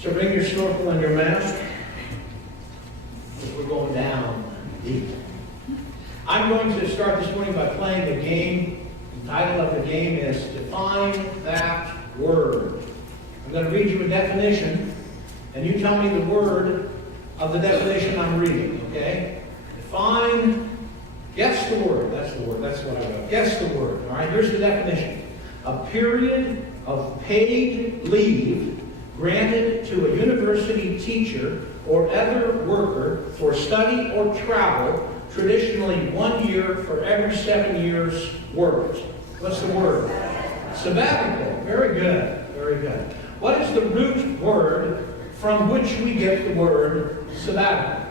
So bring your snorkel and your mask. We're going down deep. I'm going to start this morning by playing a game. The title of the game is Define That Word. I'm going to read you a definition, and you tell me the word of the definition I'm reading, okay? Guess the word. That's the word. That's what I wrote. Guess the word. All right, here's the definition. A period of paid leave granted to a university teacher or other worker for study or travel, traditionally 1 year for every 7 years worked. What's the word? Sabbatical. Very good. Very good. What is the root word from which we get the word sabbatical?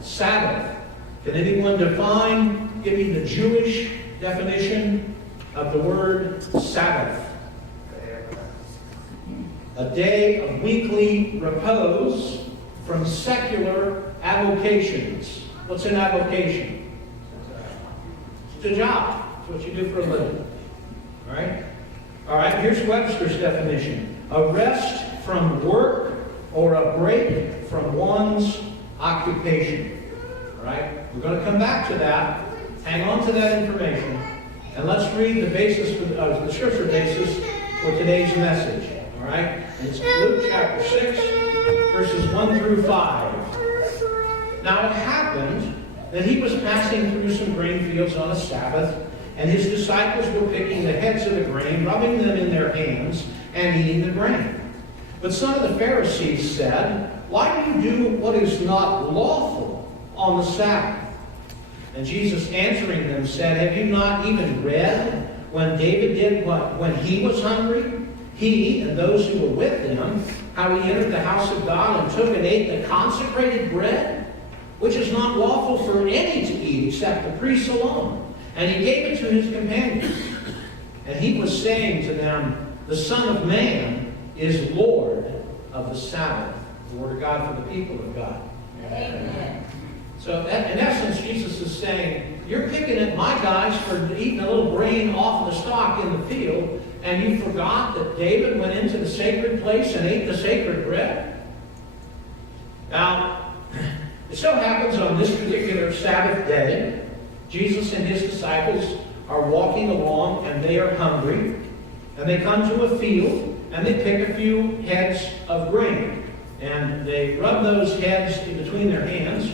Sabbath. Can anyone give me the Jewish definition of the word Sabbath? A day of weekly repose from secular avocations. What's an avocation? It's a job. It's what you do for a living. All right? All right, here's Webster's definition. A rest from work or a break from one's occupation. All right? We're going to come back to that. Hang on to that information. And let's read the basis for the scripture basis for today's message. All right? And it's Luke chapter 6, verses 1 through 5. Now it happened that he was passing through some grain fields on a Sabbath, and his disciples were picking the heads of the grain, rubbing them in their hands, and eating the grain. But some of the Pharisees said, "Why do you do what is not lawful on the Sabbath?" And Jesus answering them said, "Have you not even read when David did what? When he was hungry, he and those who were with him, how he entered the house of God and took and ate the consecrated bread, which is not lawful for any to eat except the priests alone. And he gave it to his companions. And he was saying to them, the Son of Man is Lord of the Sabbath." The word of God for the people of God. Amen. So in essence, Jesus is saying, you're picking at my guys for eating a little grain off the stalk in the field, and you forgot that David went into the sacred place and ate the sacred bread? Now, it so happens on this particular Sabbath day, Jesus and his disciples are walking along and they are hungry, and they come to a field and they pick a few heads of grain, and they rub those heads in between their hands.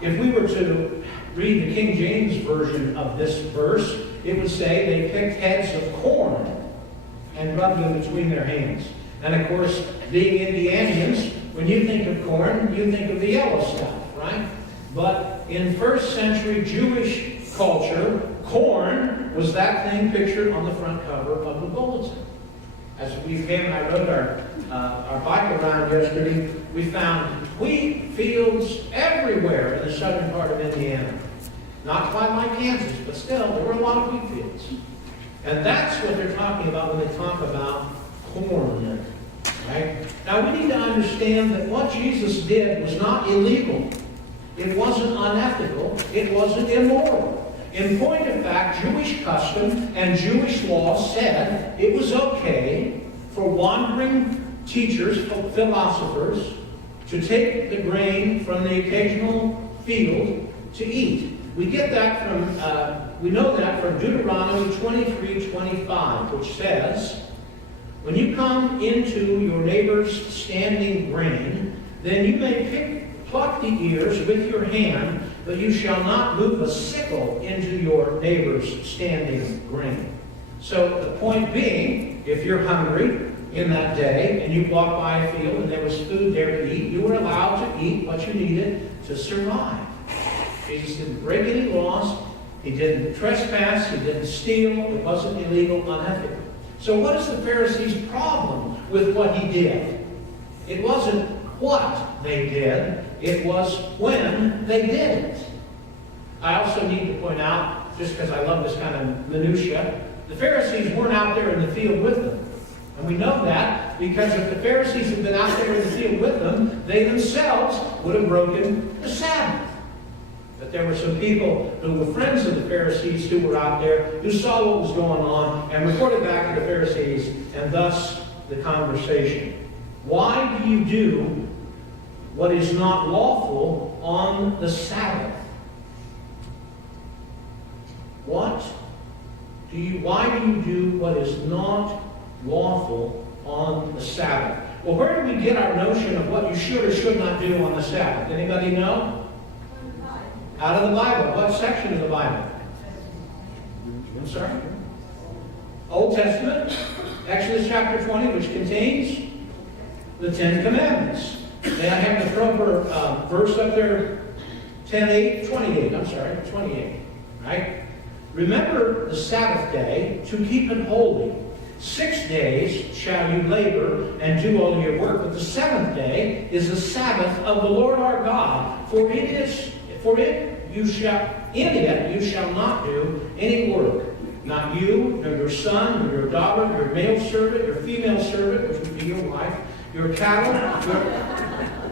If we were to read the King James version of this verse, it would say they picked heads of corn and rubbed them between their hands. And of course, being Indianians, when you think of corn, you think of the yellow stuff, right? But in first century Jewish culture, corn was that thing pictured on the front cover of the bulletin. As we came and I rode our bike around yesterday, we found wheat fields everywhere in the southern part of Indiana. Not quite like Kansas, but still, there were a lot of wheat fields. And that's what they're talking about when they talk about corn. Right? Now we need to understand that what Jesus did was not illegal. It wasn't unethical. It wasn't immoral. In point of fact, Jewish custom and Jewish law said it was okay for wandering teachers, philosophers, to take the grain from the occasional field to eat. We get that from, we know that from Deuteronomy 23:25, which says, "When you come into your neighbor's standing grain, then you may pluck the ears with your hand, but you shall not move a sickle into your neighbor's standing grain." So the point being, if you're hungry in that day and you walk by a field and there was food there to eat, you were allowed to eat what you needed to survive. Jesus didn't break any laws. He didn't trespass. He didn't steal. It wasn't illegal, unethical. So what is the Pharisees' problem with what he did? It wasn't what they did. It was when they did it. I also need to point out, just because I love this kind of minutia, the Pharisees weren't out there in the field with them. And we know that because if the Pharisees had been out there in the field with them, they themselves would have broken the Sabbath. But there were some people who were friends of the Pharisees who were out there, who saw what was going on and reported back to the Pharisees, and thus the conversation. Why do you do what is not lawful on the Sabbath? Why do you do what is not lawful on the Sabbath? Well, where do we get our notion of what you should or should not do on the Sabbath? Anybody know? Out of the Bible. What section of the Bible? I'm sorry? Old Testament, Exodus chapter 20, which contains the Ten Commandments. May I have the proper verse up there? 28. I'm sorry, 28. Right? Remember the Sabbath day to keep it holy. 6 days shall you labor and do all your work, but the seventh day is the Sabbath of the Lord our God. In it you shall not do any work. Not you, nor your son, nor your daughter, your male servant, your female servant, which would be your wife, your cattle,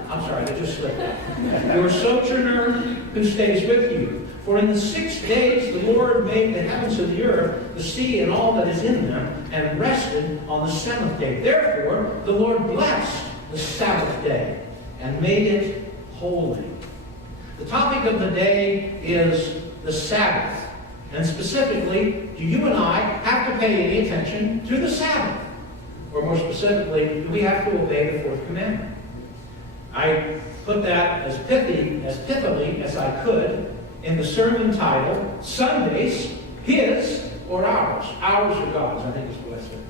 I'm sorry, I just slipped out. Your sojourner who stays with you. For in the 6 days the Lord made the heavens and the earth, the sea and all that is in them, and rested on the seventh day. Therefore the Lord blessed the Sabbath day and made it holy. The topic of the day is the Sabbath. And specifically, do you and I have to pay any attention to the Sabbath? Or more specifically, do we have to obey the fourth commandment? I put that as pithily as I could in the sermon title, Sundays, His or Ours? Ours or God's, I think is what I said.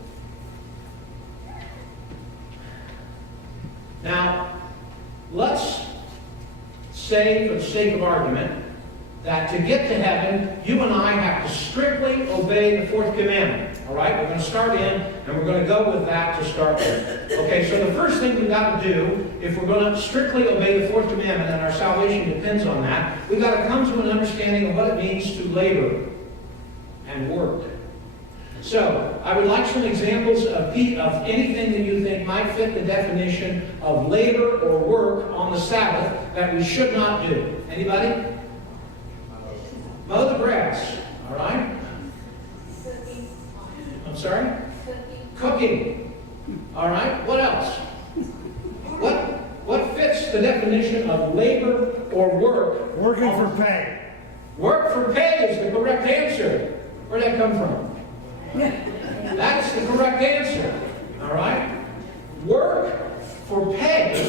Now, let's say, for the sake of argument, that to get to heaven, you and I have to strictly obey the fourth commandment. All right? We're going to start in, and we're going to go with that to start with. Okay, so the first thing we've got to do, if we're going to strictly obey the fourth commandment, and our salvation depends on that, we've got to come to an understanding of what it means to labor and work. So, I would like some examples of anything that you think might fit the definition of labor or work on the Sabbath that we should not do. Anybody? Mow the grass. All right? I'm sorry? Cooking. All right? What else? What fits the definition of labor or work? Working for pay. Work for pay is the correct answer. Where'd that come from? That's the correct answer. All right? Work for pay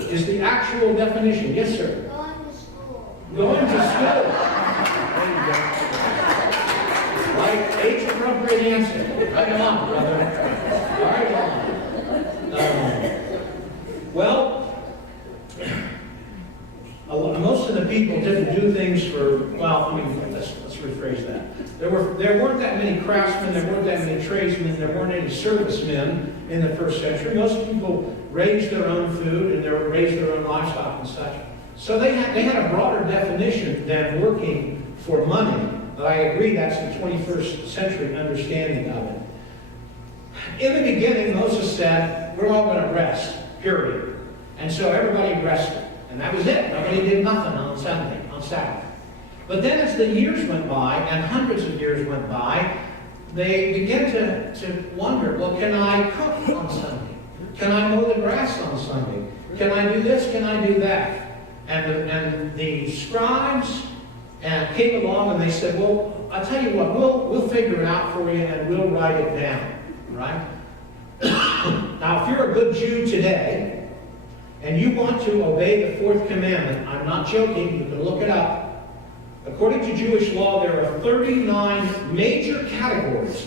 is the actual definition. Yes, sir? Going to school. Going to school. Right? Age-appropriate answer. Right along, brother. Right on. Well, most of the people didn't do things for, let's rephrase that. There weren't that many craftsmen, there weren't that many tradesmen, there weren't any servicemen in the first century. Most people raised their own food and they raised their own livestock and such. So they had a broader definition than working for money. But I agree that's the 21st century understanding of it. In the beginning, Moses said, we're all going to rest, period. And so everybody rested. And that was it. Nobody did nothing on Sabbath. But then as the years went by, and hundreds of years went by, they began to wonder, well, can I cook on Sunday? Can I mow the grass on Sunday? Can I do this? Can I do that? And the scribes came along and they said, well, I'll tell you what, we'll figure it out for you and we'll write it down. Right? Now, if you're a good Jew today, and you want to obey the fourth commandment, I'm not joking, you can look it up. According to Jewish law, there are 39 major categories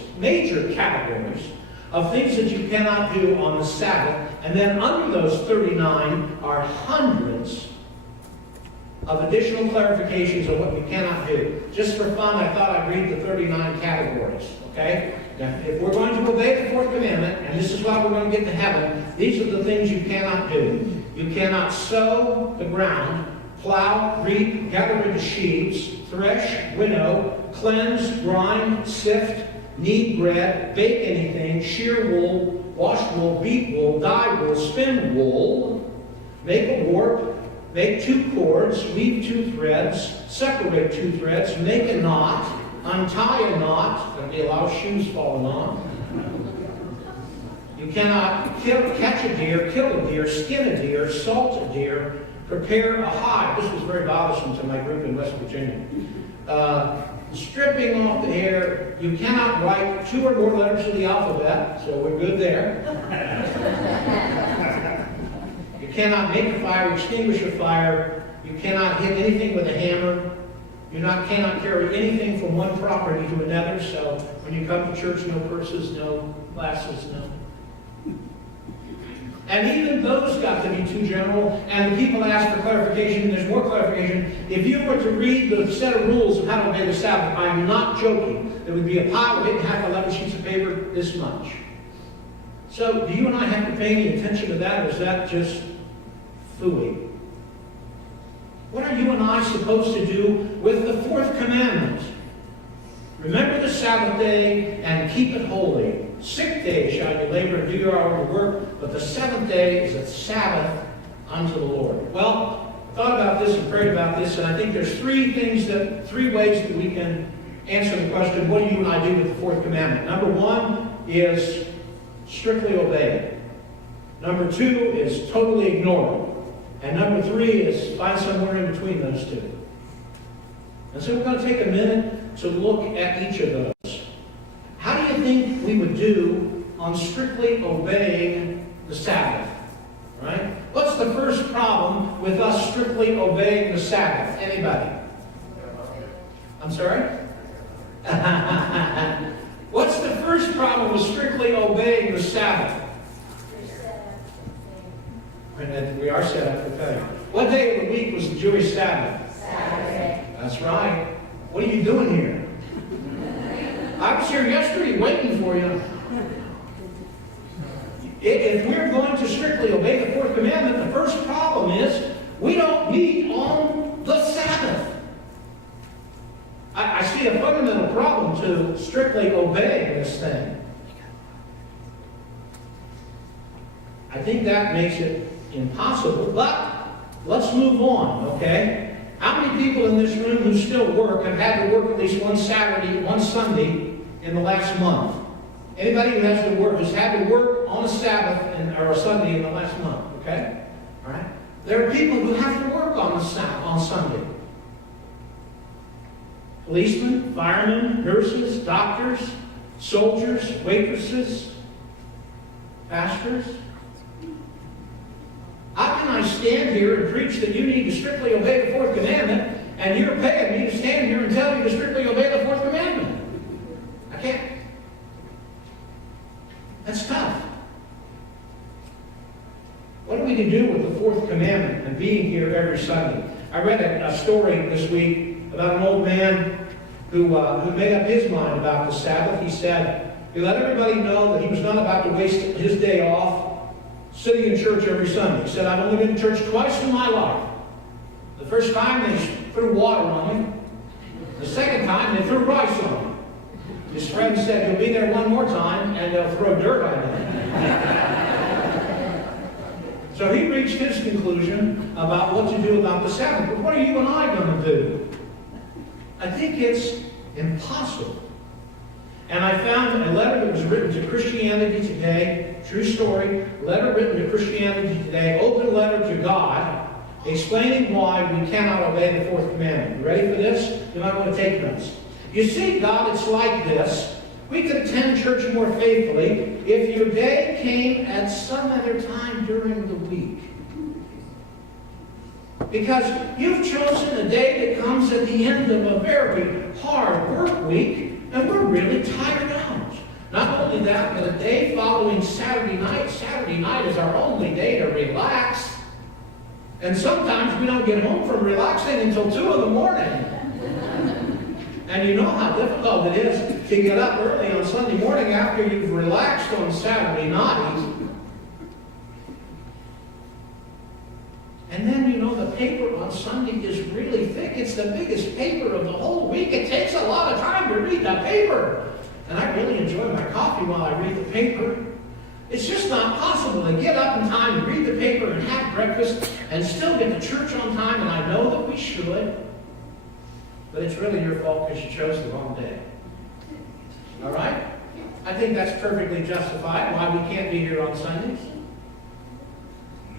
of things that you cannot do on the Sabbath. And then under those 39 are hundreds of additional clarifications of what you cannot do. Just for fun, I thought I'd read the 39 categories. Okay? Now, if we're going to obey the fourth commandment, and this is why we're going to get to heaven, these are the things you cannot do. You cannot sow the ground, plow, reap, gather into sheaves, thresh, winnow, cleanse, grind, sift, knead bread, bake anything, shear wool, wash wool, beat wool, dye wool, spin wool, make a warp, make two cords, weave two threads, separate two threads, make a knot, untie a knot, going to be a lot of shoes falling on, You cannot catch a deer, kill a deer, skin a deer, salt a deer, prepare a hide. This was very bothersome to my group in West Virginia. Stripping off the hair. You cannot write 2 or more letters of the alphabet, so we're good there. You cannot make a fire, extinguish a fire. You cannot hit anything with a hammer. You cannot carry anything from one property to another. So when you come to church, no purses, no glasses, no. And even those got to be too general, and the people ask for clarification, and there's more clarification. If you were to read the set of rules of how to obey the Sabbath, I'm not joking, there would be a pile of 8.5, 11 sheets of paper this much. So do you and I have to pay any attention to that, or is that just phooey? What are you and I supposed to do with the 4th commandment? Remember the Sabbath day and keep it holy. 6 days shall you labor and do your hour of work, but the 7th day is a Sabbath unto the Lord. Well, I thought about this and prayed about this, and I think there's 3 ways that we can answer the question, what do you and I do with the 4th commandment? Number 1 is strictly obey it. Number 2 is totally ignore it. And number 3 is find somewhere in between those 2. And so we're going to take a minute to look at each of those. How do you think we would do on strictly obeying the Sabbath? Right? What's the first problem with us strictly obeying the Sabbath? Anybody? I'm sorry? What's the first problem with strictly obeying the Sabbath? And we are set up for failure. What day of the week was the Jewish Sabbath? Saturday. That's right. What are you doing here? I was here yesterday waiting for you. If we're going to strictly obey the 4th commandment, the first problem is we don't meet on the Sabbath. I see a fundamental problem to strictly obeying this thing. I think that makes it impossible, but let's move on, okay? How many people in this room who still work have had to work at least one Saturday, one Sunday in the last month? Anybody who has had to work on a Sabbath or a Sunday in the last month, okay? All right? There are people who have to work on Sunday. Policemen, firemen, nurses, doctors, soldiers, waitresses, pastors. How can I stand here and preach that you need to strictly obey the 4th commandment, and you're paying me to stand here and tell you to strictly obey the 4th commandment? I can't. That's tough. What are we to do with the 4th commandment and being here every Sunday? I read a story this week about an old man who made up his mind about the Sabbath. He said he let everybody know that he was not about to waste his day off sitting in church every Sunday. He said, I've only been to church twice in my life. The first time they threw water on me. The second time they threw rice on me. His friend said, you'll be there one more time and they'll throw dirt on you. So he reached his conclusion about what to do about the Sabbath. But what are you and I going to do? I think it's impossible. And I found a letter that was written to Christianity Today, true story, letter written to Christianity Today, open letter to God, explaining why we cannot obey the 4th commandment. You ready for this? You might want to take notes. You see, God, it's like this. We could attend church more faithfully if your day came at some other time during the week. Because you've chosen a day that comes at the end of a very hard work week, and we're really tired out. Not only that, but a day following Saturday night. Saturday night is our only day to relax. And sometimes we don't get home from relaxing until 2 in the morning. And you know how difficult it is to get up early on Sunday morning after you've relaxed on Saturday night. And then, you know, the paper on Sunday is really thick. It's the biggest paper of the whole week. It takes a lot of time to read that paper. And I really enjoy my coffee while I read the paper. It's just not possible to get up in time, read the paper, and have breakfast, and still get to church on time, and I know that we should. But it's really your fault because you chose the wrong day. All right? I think that's perfectly justified why we can't be here on Sundays.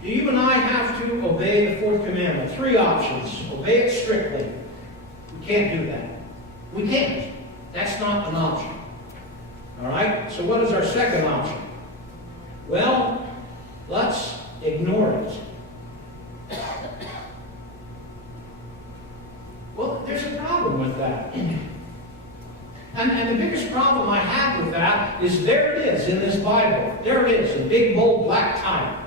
Do you and I have to obey the fourth commandment? 3 options. Obey it strictly. We can't do that. We can't. That's not an option. All right? So what is our second option? Well, let's ignore it. Well, there's a problem with that. And the biggest problem I have with that is there it is in this Bible. There it is, in big, bold, black type.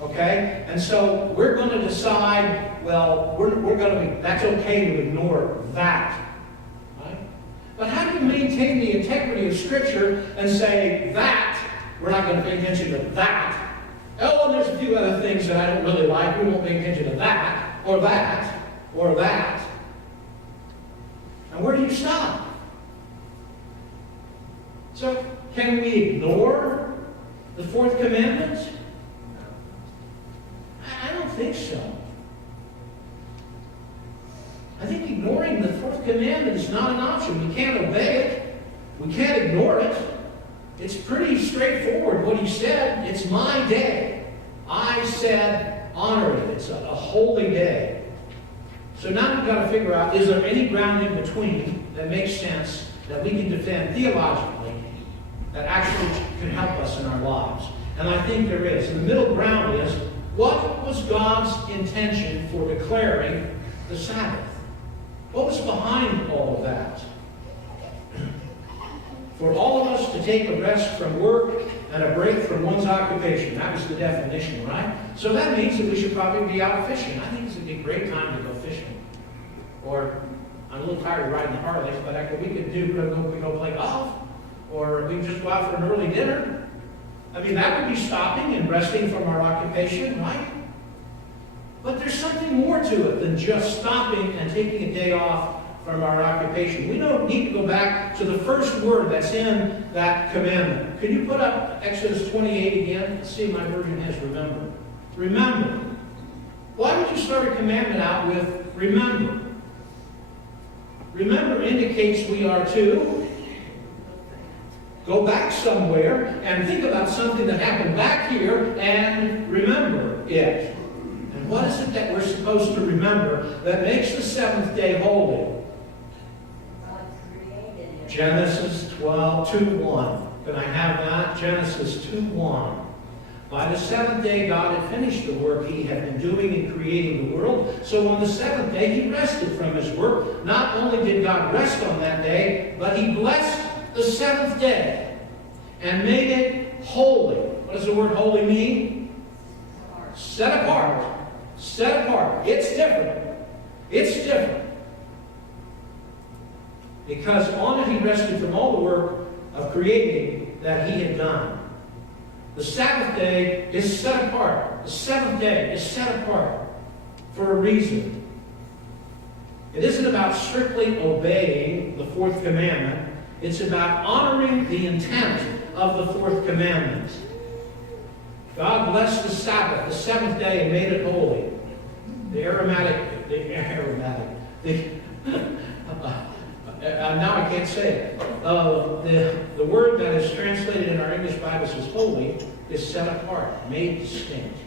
Okay? And so we're going to decide, well, we're going to be, that's okay to ignore that. Right? But how do you maintain the integrity of Scripture and say that, we're not going to pay attention to that? Oh, and there's a few other things that I don't really like. We won't pay attention to that, or that, or that. And where do you stop? So, can we ignore the fourth commandment? I don't think so. I think ignoring the fourth commandment is not an option. We can't obey it. We can't ignore it. It's pretty straightforward what he said. It's my day. I said honor it. It's a holy day. So now we've got to figure out, is there any ground in between that makes sense, that we can defend theologically, that actually can help us in our lives? And I think there is. And the middle ground is, what was God's intention for declaring the Sabbath? What was behind all of that? For all of us to take a rest from work and a break from one's occupation. That was the definition, right? So that means that we should probably be out fishing. I think this would be a great time to go fishing. Or, I'm a little tired of riding the Harleys, but we could go play golf. Or we could just go out for an early dinner. I mean, that would be stopping and resting from our occupation, right? But there's something more to it than just stopping and taking a day off from our occupation. We don't need to go back to the first word that's in that commandment. Could you put up Exodus 28 again? Let's see if my version has remember. Remember. Why would you start a commandment out with remember? Remember indicates we are to go back somewhere and think about something that happened back here and remember it. And what is it that we're supposed to remember that makes the seventh day holy? Genesis 2:1. Can I have that? Genesis 2:1. By the seventh day, God had finished the work he had been doing in creating the world. So on the seventh day, he rested from his work. Not only did God rest on that day, but he blessed the seventh day and made it holy. What does the word holy mean? Set apart. Set apart. It's different. It's different. Because on it he rested from all the work of creating that he had done. The Sabbath day is set apart. The seventh day is set apart for a reason. It isn't about strictly obeying the fourth commandment. It's about honoring the intent of the fourth commandment. God blessed the Sabbath, the seventh day, and made it holy. Now I can't say it. The word that is translated in our English Bibles as holy is set apart, made distinct.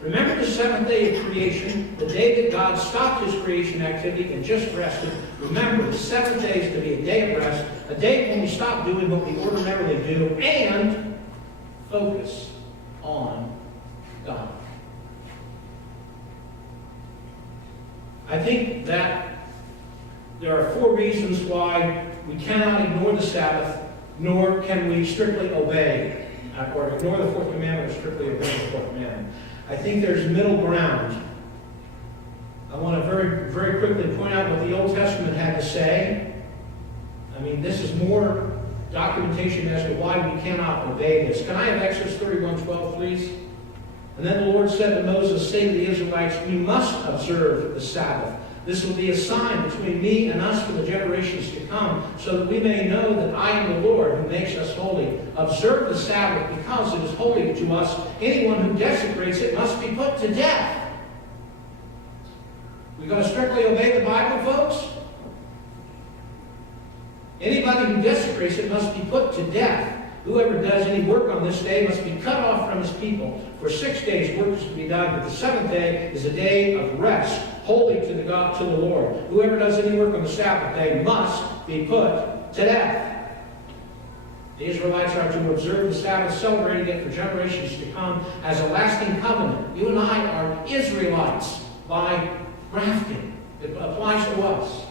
Remember the seventh day of creation, the day that God stopped his creation activity and just rested. Remember, the seventh day is to be a day of rest, a day when we stop doing what we ordinarily do and focus on God. I think that there are 4 reasons why we cannot ignore the Sabbath, nor can we strictly obey, or ignore the fourth commandment or strictly obey the fourth commandment. I think there's middle ground. I want to very, very quickly point out what the Old Testament had to say. I mean, this is more documentation as to why we cannot obey this. Can I have Exodus 31:12, please? And then the Lord said to Moses, say to the Israelites, you must observe the Sabbath. This will be a sign between me and us for the generations to come, so that we may know that I am the Lord who makes us holy. Observe the Sabbath because it is holy to us. Anyone who desecrates it must be put to death. We've got to strictly obey the Bible, folks? Anybody who desecrates it must be put to death. Whoever does any work on this day must be cut off from his people. For 6 days work is to be done, but the seventh day is a day of rest, holy to the Lord. Whoever does any work on the Sabbath day must be put to death. The Israelites are to observe the Sabbath, celebrating it for generations to come as a lasting covenant. You and I are Israelites by grafting. It applies to us.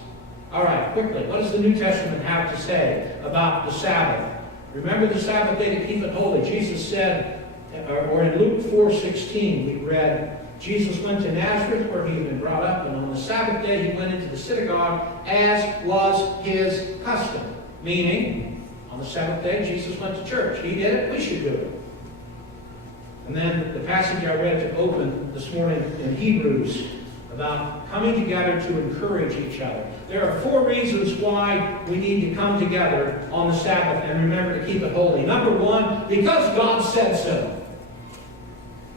All right, quickly, what does the New Testament have to say about the Sabbath? Remember the Sabbath day to keep it holy. Jesus said, or in Luke 4:16, we read, Jesus went to Nazareth where he had been brought up, and on the Sabbath day he went into the synagogue as was his custom. Meaning, on the Sabbath day, Jesus went to church. He did it, we should do it. And then the passage I read to open this morning in Hebrews about coming together to encourage each other. There are 4 reasons why we need to come together on the Sabbath and remember to keep it holy. Number 1, because God said so.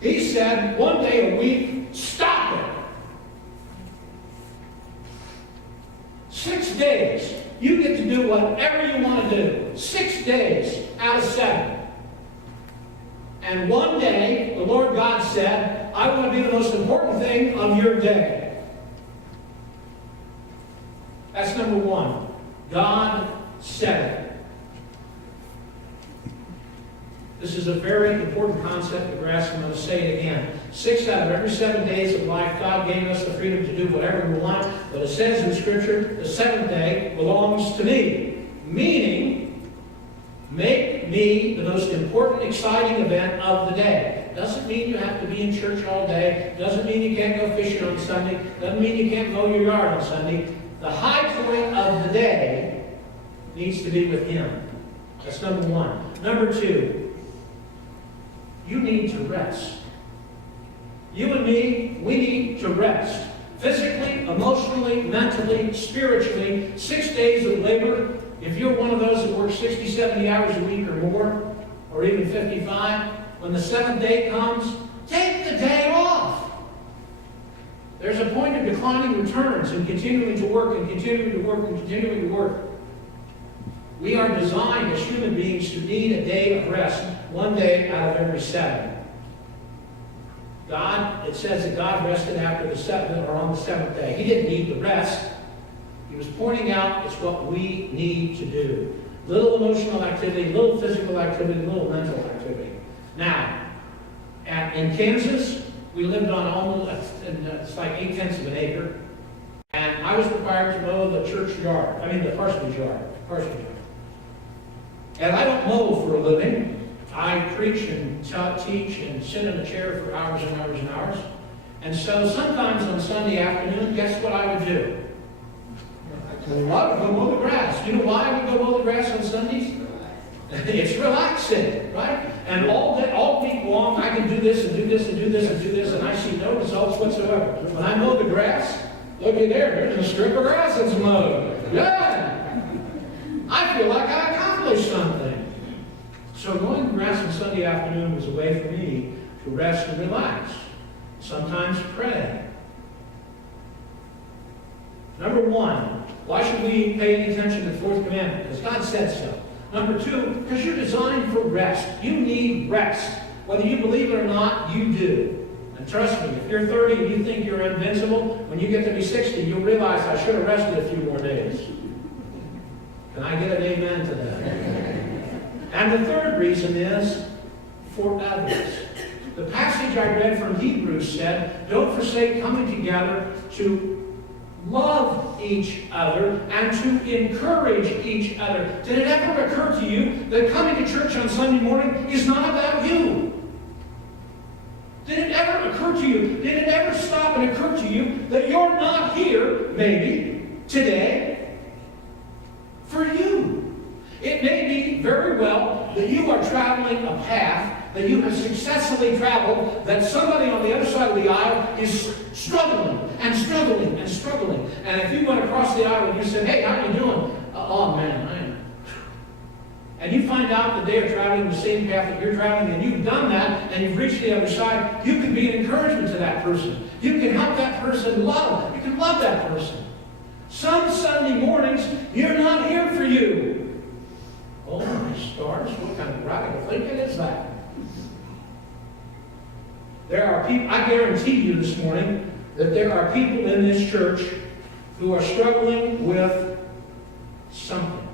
He said, 1 day a week, stop it. 6 days. You get to do whatever you want to do. 6 days out of 7. And 1 day, the Lord God said, I want to be the most important thing of your day. That's number 1. God said it. This is a very important concept to grasp. I'm going to say it again. 6 out of every 7 days of life, God gave us the freedom to do whatever we want. But it says in Scripture, the 7th day belongs to me. Meaning, make me the most important, exciting event of the day. Doesn't mean you have to be in church all day. Doesn't mean you can't go fishing on Sunday. Doesn't mean you can't mow your yard on Sunday. The high point of the day needs to be with Him. That's number 1. Number 2, you need to rest. You and me, we need to rest. Physically, emotionally, mentally, spiritually. 6 days of labor. If you're one of those that works 60, 70 hours a week or more, or even 55, when the 7th day comes, take the day off. There's a point of declining returns and continuing to work and continuing to work and continuing to work. We are designed as human beings to need a day of rest, 1 day out of every 7. God, it says that God rested after the 7th or on the 7th day. He didn't need the rest. He was pointing out it's what we need to do. Little emotional activity, little physical activity, little mental activity. Now, in Kansas, we lived on almost, it's like 8/10 of an acre. And I was required to mow the church yard. The parsonage yard. And I don't mow for a living. I preach and teach and sit in a chair for hours and hours and hours. And so sometimes on Sunday afternoon, guess what I would do? Well, I would go mow the grass. You know why I would go mow the grass on Sundays? It's relaxing, right? And all week long, I can do this and do this and do this and do this, and I see no results whatsoever. When I mow the grass, looky there, there's a strip of grass that's mowed. Good! I feel like I accomplished something. So mowing the grass on Sunday afternoon was a way for me to rest and relax. Sometimes pray. Number 1, why should we pay any attention to the 4th commandment? Because God said so. Number 2, because you're designed for rest. You need rest. Whether you believe it or not, you do. And trust me, if you're 30 and you think you're invincible, when you get to be 60, you'll realize I should have rested a few more days. Can I get an amen to that? And the 3rd reason is for others. The passage I read from Hebrews said, don't forsake coming together to love each other and to encourage each other. Did it ever occur to you that coming to church on Sunday morning is not about you? Did it ever occur to you, did it ever stop and occur to you that you're not here, maybe, today, for you? It may be very well that you are traveling a path that you have successfully traveled, that somebody on the other side of the aisle is struggling and struggling and struggling. And if you went across the aisle and you said, hey, how you doing? Oh, man, I am. And you find out that they are traveling the same path that you're traveling, and you've done that, and you've reached the other side, you can be an encouragement to that person. You can help that person love. You can love that person. Some Sunday mornings, you're not here for you. Oh my stars, what kind of radical thinking is that? There are people, I guarantee you this morning, that there are people in this church who are struggling with something.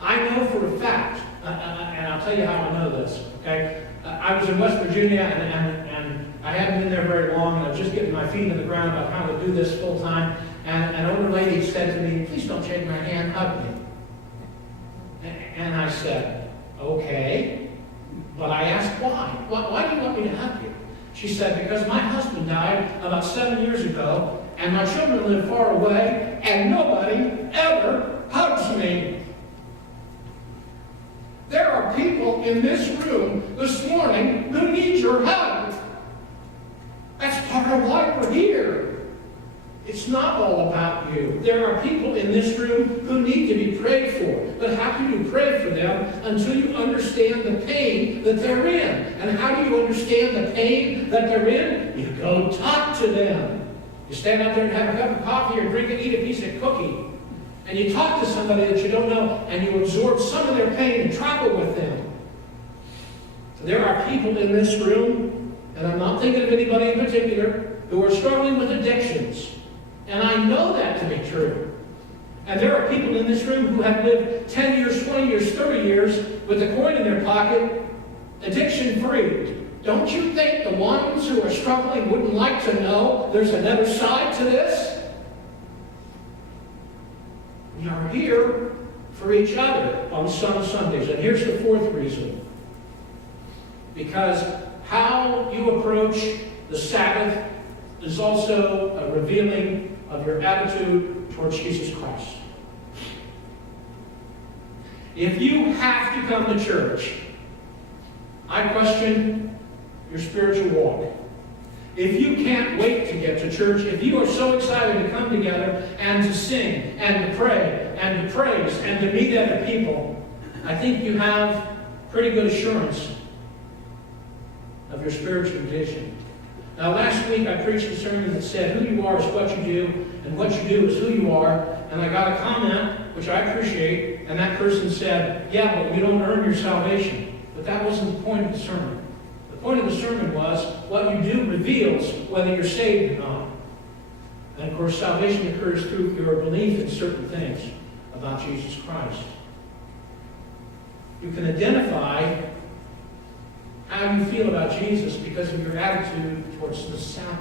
I know for a fact, and I'll tell you how I know this, okay? I was in West Virginia, and I hadn't been there very long, and I was just getting my feet on the ground about how to do this full time, and an older lady said to me, "Please don't shake my hand, hug me." And I said, "Okay," but I asked why. Why do you want me to hug you? She said, "Because my husband died about 7 years ago, and my children live far away, and nobody ever hugs me." There are people in this room this morning who need your hug. That's part of why we're here. It's not all about you. There are people in this room who need to be prayed for. But how can you pray for them until you understand the pain that they're in? And how do you understand the pain that they're in? You go talk to them. You stand out there and have a cup of coffee or drink and eat a piece of cookie. And you talk to somebody that you don't know, and you absorb some of their pain and travel with them. So there are people in this room, and I'm not thinking of anybody in particular, who are struggling with addictions. And I know that to be true. And there are people in this room who have lived 10 years, 20 years, 30 years with a coin in their pocket, addiction-free. Don't you think the ones who are struggling wouldn't like to know there's another side to this? We are here for each other on some Sundays. And here's the fourth reason. Because how you approach the Sabbath is also a revealing of your attitude towards Jesus Christ. If you have to come to church, I question your spiritual walk. If you can't wait to get to church, if you are so excited to come together and to sing and to pray and to praise and to meet other people, I think you have pretty good assurance of your spiritual condition. Now, last week I preached a sermon that said, who you are is what you do, and what you do is who you are. And I got a comment, which I appreciate, and that person said, yeah, but you don't earn your salvation. But that wasn't the point of the sermon. The point of the sermon was, what you do reveals whether you're saved or not. And of course, salvation occurs through your belief in certain things about Jesus Christ. You can identify how you feel about Jesus because of your attitude towards the Sabbath.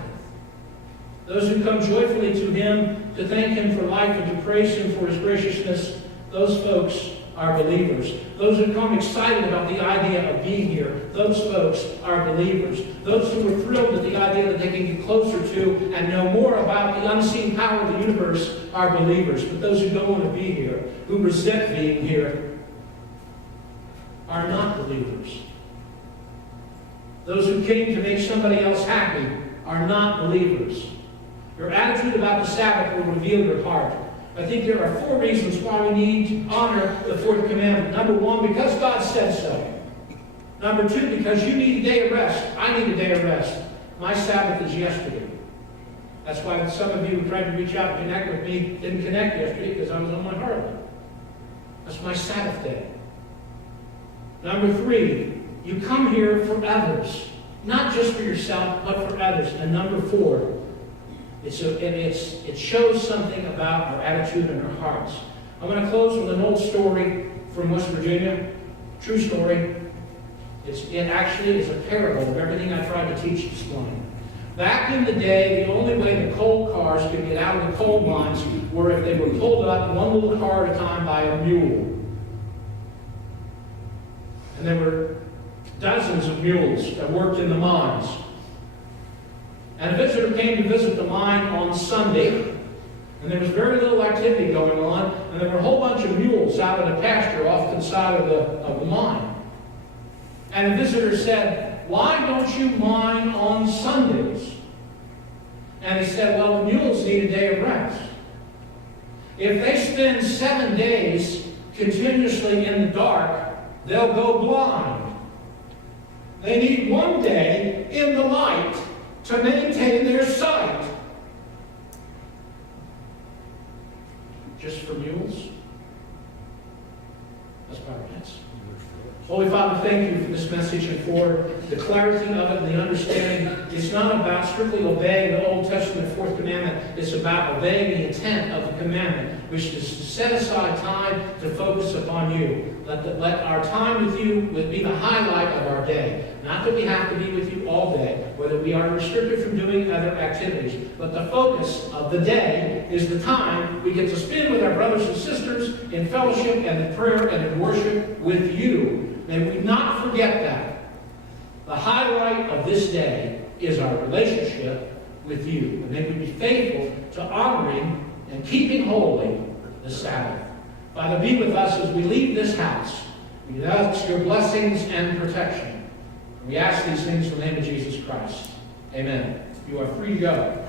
Those who come joyfully to Him to thank Him for life and to praise Him for His graciousness, those folks are believers. Those who come excited about the idea of being here, those folks are believers. Those who are thrilled at the idea that they can get closer to and know more about the unseen power of the universe are believers. But those who don't want to be here, who resent being here, are not believers. Those who came to make somebody else happy are not believers. Your attitude about the Sabbath will reveal your heart. I think there are 4 reasons why we need to honor the 4th commandment. Number 1, because God said so. Number 2, because you need a day of rest. I need a day of rest. My Sabbath is yesterday. That's why some of you who tried to reach out and connect with me didn't connect yesterday, because I was on my Harley. That's my Sabbath day. Number 3, you come here for others. Not just for yourself, but for others. And number 4, it shows something about our attitude and our hearts. I'm going to close with an old story from West Virginia. True story. It actually is a parable of everything I tried to teach this morning. Back in the day, the only way the coal cars could get out of the coal mines were if they were pulled up one little car at a time by a mule. And there were dozens of mules that worked in the mines. And a visitor came to visit the mine on Sunday, and there was very little activity going on, and there were a whole bunch of mules out in a pasture off to the side of the mine. And the visitor said, "Why don't you mine on Sundays?" And he said, "Well, the mules need a day of rest. If they spend 7 days continuously in the dark, they'll go blind. They need 1 day in the light to maintain their sight." Just for mules? Let's bow our heads. thank you for this message and for the clarity of it and the understanding. It's not about strictly obeying the Old Testament fourth commandment. It's about obeying the intent of the commandment, which is to set aside time to focus upon you. Let our time with you be the highlight of our day. Not that we have to be with you all day, or that we are restricted from doing other activities. But the focus of the day is the time we get to spend with our brothers and sisters in fellowship and in prayer and in worship with you. May we not forget that. The highlight of this day is our relationship with you. And may we be faithful to honoring and keeping holy the Sabbath. Father, be with us as we leave this house. We ask your blessings and protection. We ask these things in the name of Jesus Christ. Amen. You are free to go.